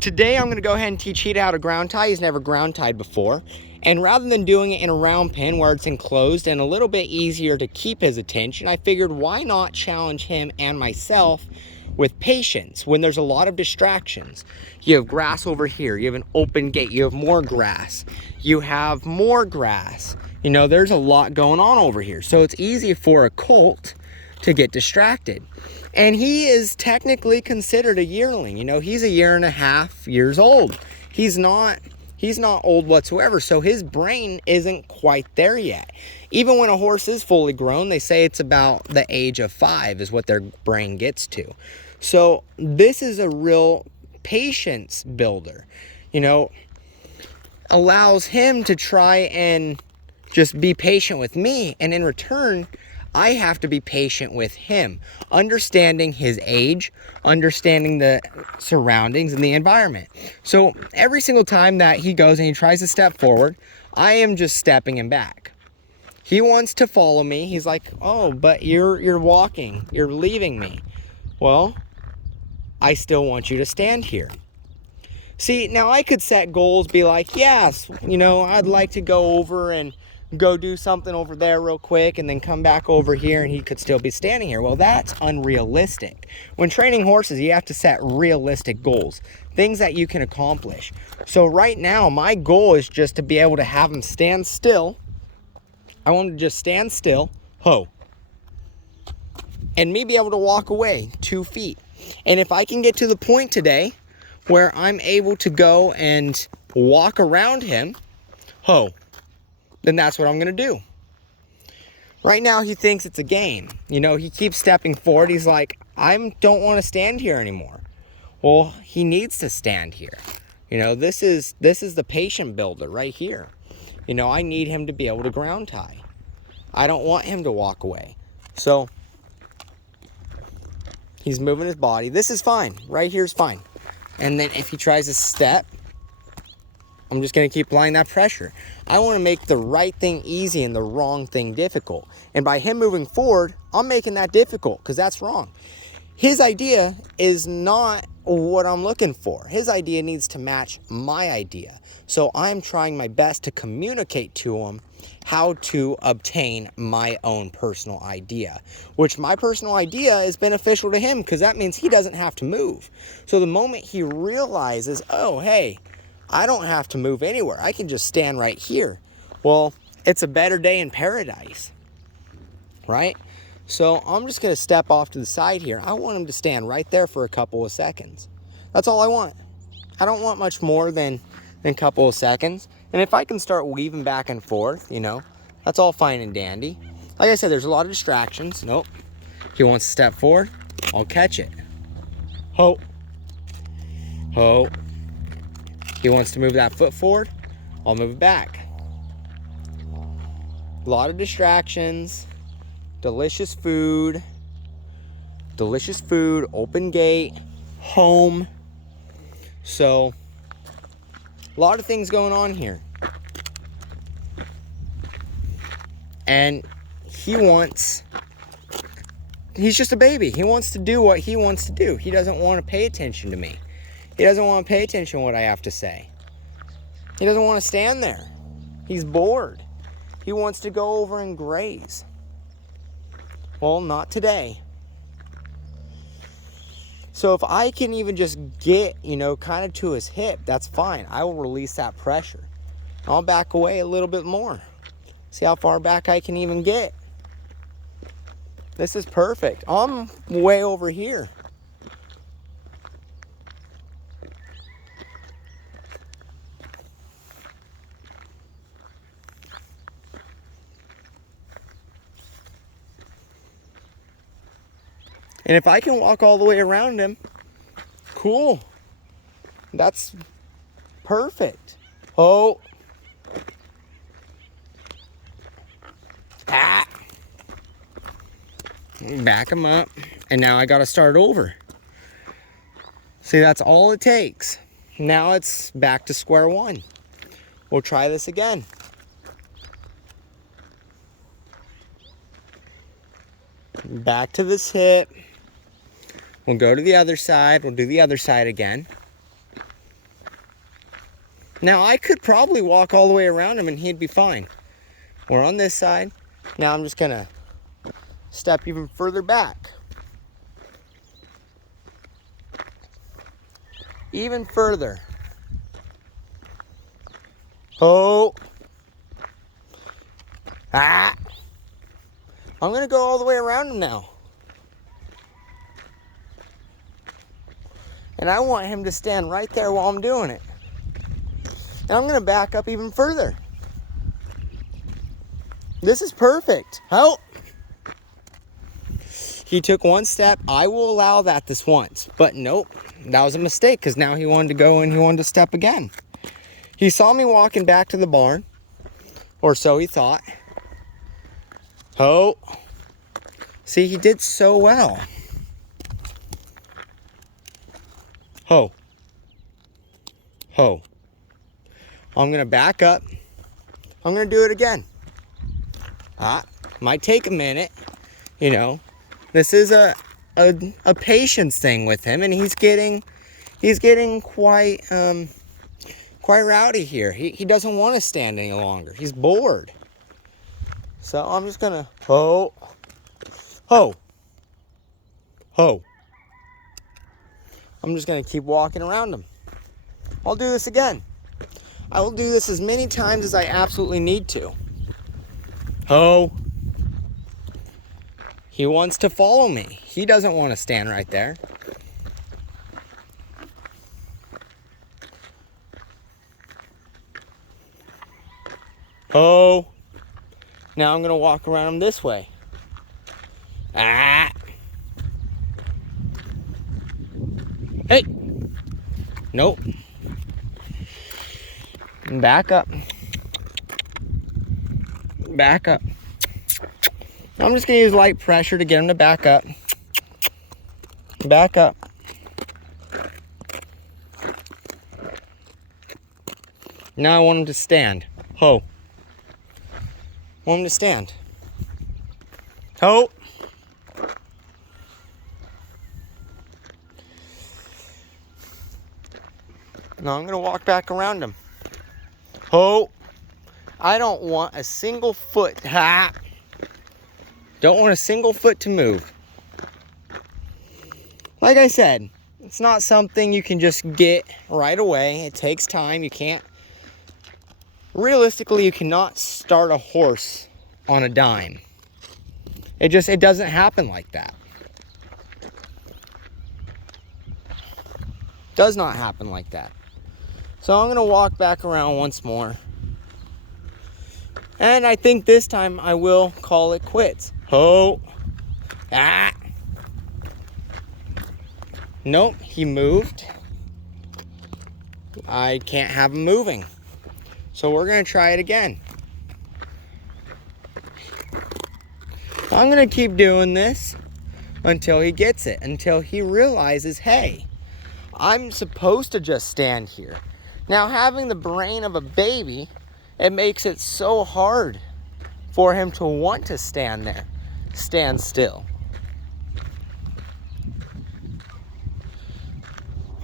Today I'm going to go ahead and teach Cheetah how to ground tie. He's never ground tied before. And rather than doing it in a round pen where it's enclosed and a little bit easier to keep his attention, I figured why not challenge him and myself with patience when there's a lot of distractions. You have grass over here, you have an open gate, you have more grass, you have more grass. You know, there's a lot going on over here. So it's easy for a colt to get distracted. And he is technically considered a yearling. You know, he's 1.5 years old. He's not old whatsoever, so his brain isn't quite there yet. Even when a horse is fully grown, they say it's about the age of 5 is what their brain gets to. So this is a real patience builder. You know, allows him to try and just be patient with me, and in return, I have to be patient with him, understanding his age, understanding the surroundings and the environment. So every single time that he goes and he tries to step forward, I am just stepping him back. He wants to follow me. He's like, "Oh, but you're walking. You're leaving me." Well, I still want you to stand here. See, now I could set goals, be like, yes, you know, I'd like to go over and go do something over there real quick and then come back over here and he could still be standing here. Well, that's unrealistic. When training horses, you have to set realistic goals, things that you can accomplish. So right now, my goal is just to be able to have him stand still. I want him to just stand still, ho, and me be able to walk away 2 feet. And if I can get to the point today where I'm able to go and walk around him, ho, then that's what I'm gonna do. Right now he thinks it's a game. You know, he keeps stepping forward. He's like, I don't want to stand here anymore. Well, he needs to stand here. You know, this is the patient builder right here. You know, I need him to be able to ground tie. I don't want him to walk away. So he's moving his body. This is fine. Right here is fine. And then if he tries to step, I'm just going to keep applying that pressure. I want to make the right thing easy and the wrong thing difficult. And by him moving forward, I'm making that difficult because that's wrong. His idea is not what I'm looking for. His idea needs to match my idea. So I'm trying my best to communicate to him how to obtain my own personal idea, which my personal idea is beneficial to him because that means he doesn't have to move. So the moment he realizes, oh, hey, I don't have to move anywhere. I can just stand right here. Well, it's a better day in paradise, right? So I'm just going to step off to the side here. I want him to stand right there for a couple of seconds. That's all I want. I don't want much more than a couple of seconds. And if I can start weaving back and forth, you know, that's all fine and dandy. Like I said, there's a lot of distractions. Nope. He wants to step forward. I'll catch it. Ho. Ho. He wants to move that foot forward, I'll move it back. A lot of distractions, delicious food, open gate, home. So, a lot of things going on here. And he's just a baby. He wants to do what he wants to do. He doesn't want to pay attention to me. He doesn't want to pay attention to what I have to say. He doesn't want to stand there. He's bored. He wants to go over and graze. Well, not today. So if I can even just get, you know, kind of to his hip, that's fine. I will release that pressure. I'll back away a little bit more. See how far back I can even get. This is perfect. I'm way over here. And if I can walk all the way around him, cool. That's perfect. Oh. Ah. Back him up. And now I got to start over. See, that's all it takes. Now it's back to square one. We'll try this again. Back to this hip. We'll go to the other side. We'll do the other side again. Now, I could probably walk all the way around him and he'd be fine. We're on this side. Now I'm just gonna step even further back. Even further. Oh. Ah. I'm gonna go all the way around him now. And I want him to stand right there while I'm doing it. And I'm gonna back up even further. This is perfect. Oh! He took one step. I will allow that this once. But nope, that was a mistake because now he wanted to go and he wanted to step again. He saw me walking back to the barn, or so he thought. Oh! See, he did so well. Ho. Ho. I'm going to back up. I'm going to do it again. Might take a minute, you know. This is a patience thing with him, and he's getting quite rowdy here. He doesn't want to stand any longer. He's bored. So I'm just going to ho. Ho. Ho. I'm just going to keep walking around him. I'll do this again. I will do this as many times as I absolutely need to. Ho. He wants to follow me. He doesn't want to stand right there. Ho. Now I'm going to walk around him this way. Ah. Hey. Nope. Back up. Back up. I'm just going to use light pressure to get him to back up. Back up. Now I want him to stand. Ho. Want him to stand. Ho. Now I'm going to walk back around him. Ho. I don't want a single foot. Ha. Don't want a single foot to move. Like I said, it's not something you can just get right away. It takes time. You can't. Realistically, you cannot start a horse on a dime. It doesn't happen like that. Does not happen like that. So I'm going to walk back around once more. And I think this time I will call it quits. Ho. Ah. Nope, he moved. I can't have him moving. So we're going to try it again. I'm going to keep doing this until he gets it. Until he realizes, hey, I'm supposed to just stand here. Now, having the brain of a baby, it makes it so hard for him to want to stand there. Stand still.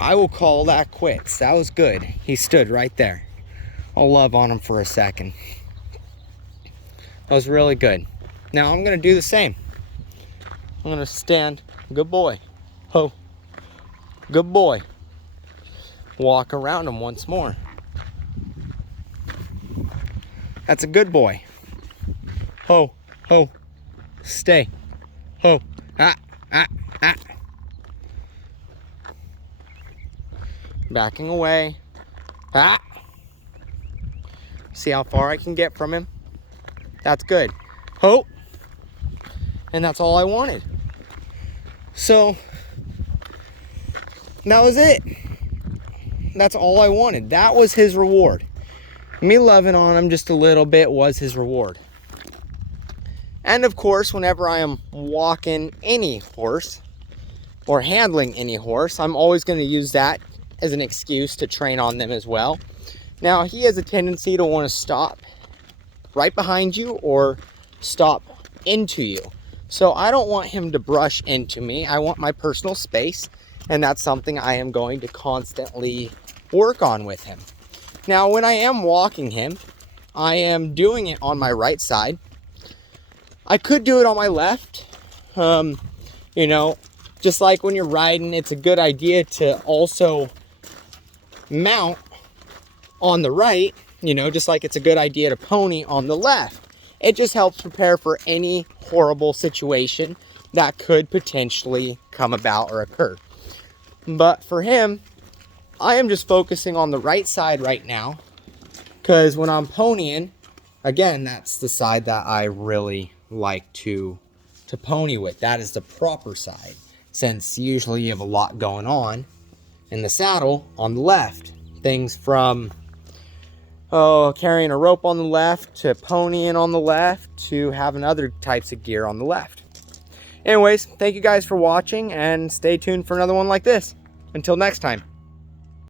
I will call that quits. That was good. He stood right there. I'll love on him for a second. That was really good. Now I'm going to do the same. I'm going to stand. Good boy. Ho. Good boy. Walk around him once more. That's a good boy. Ho. Ho. Stay. Ho. Ah. Ah. Ah. Backing away. Ah. See how far I can get from him? That's good. Ho. And that's all I wanted. So, that was it. That's all I wanted. That was his reward. Me loving on him just a little bit was his reward. And of course, whenever I am walking any horse or handling any horse, I'm always going to use that as an excuse to train on them as well. Now, he has a tendency to want to stop right behind you or stop into you. So I don't want him to brush into me. I want my personal space, and that's something I am going to constantly work on with him. Now, when I am walking him, I am doing it on my right side. I could do it on my left. You know, just like when you're riding, it's a good idea to also mount on the right, you know, just like it's a good idea to pony on the left. It just helps prepare for any horrible situation that could potentially come about or occur. But for him, I am just focusing on the right side right now, because when I'm ponying, again, that's the side that I really like to pony with. That is the proper side, since usually you have a lot going on in the saddle on the left. Things from carrying a rope on the left, to ponying on the left, to having other types of gear on the left. Anyways, thank you guys for watching, and stay tuned for another one like this. Until next time.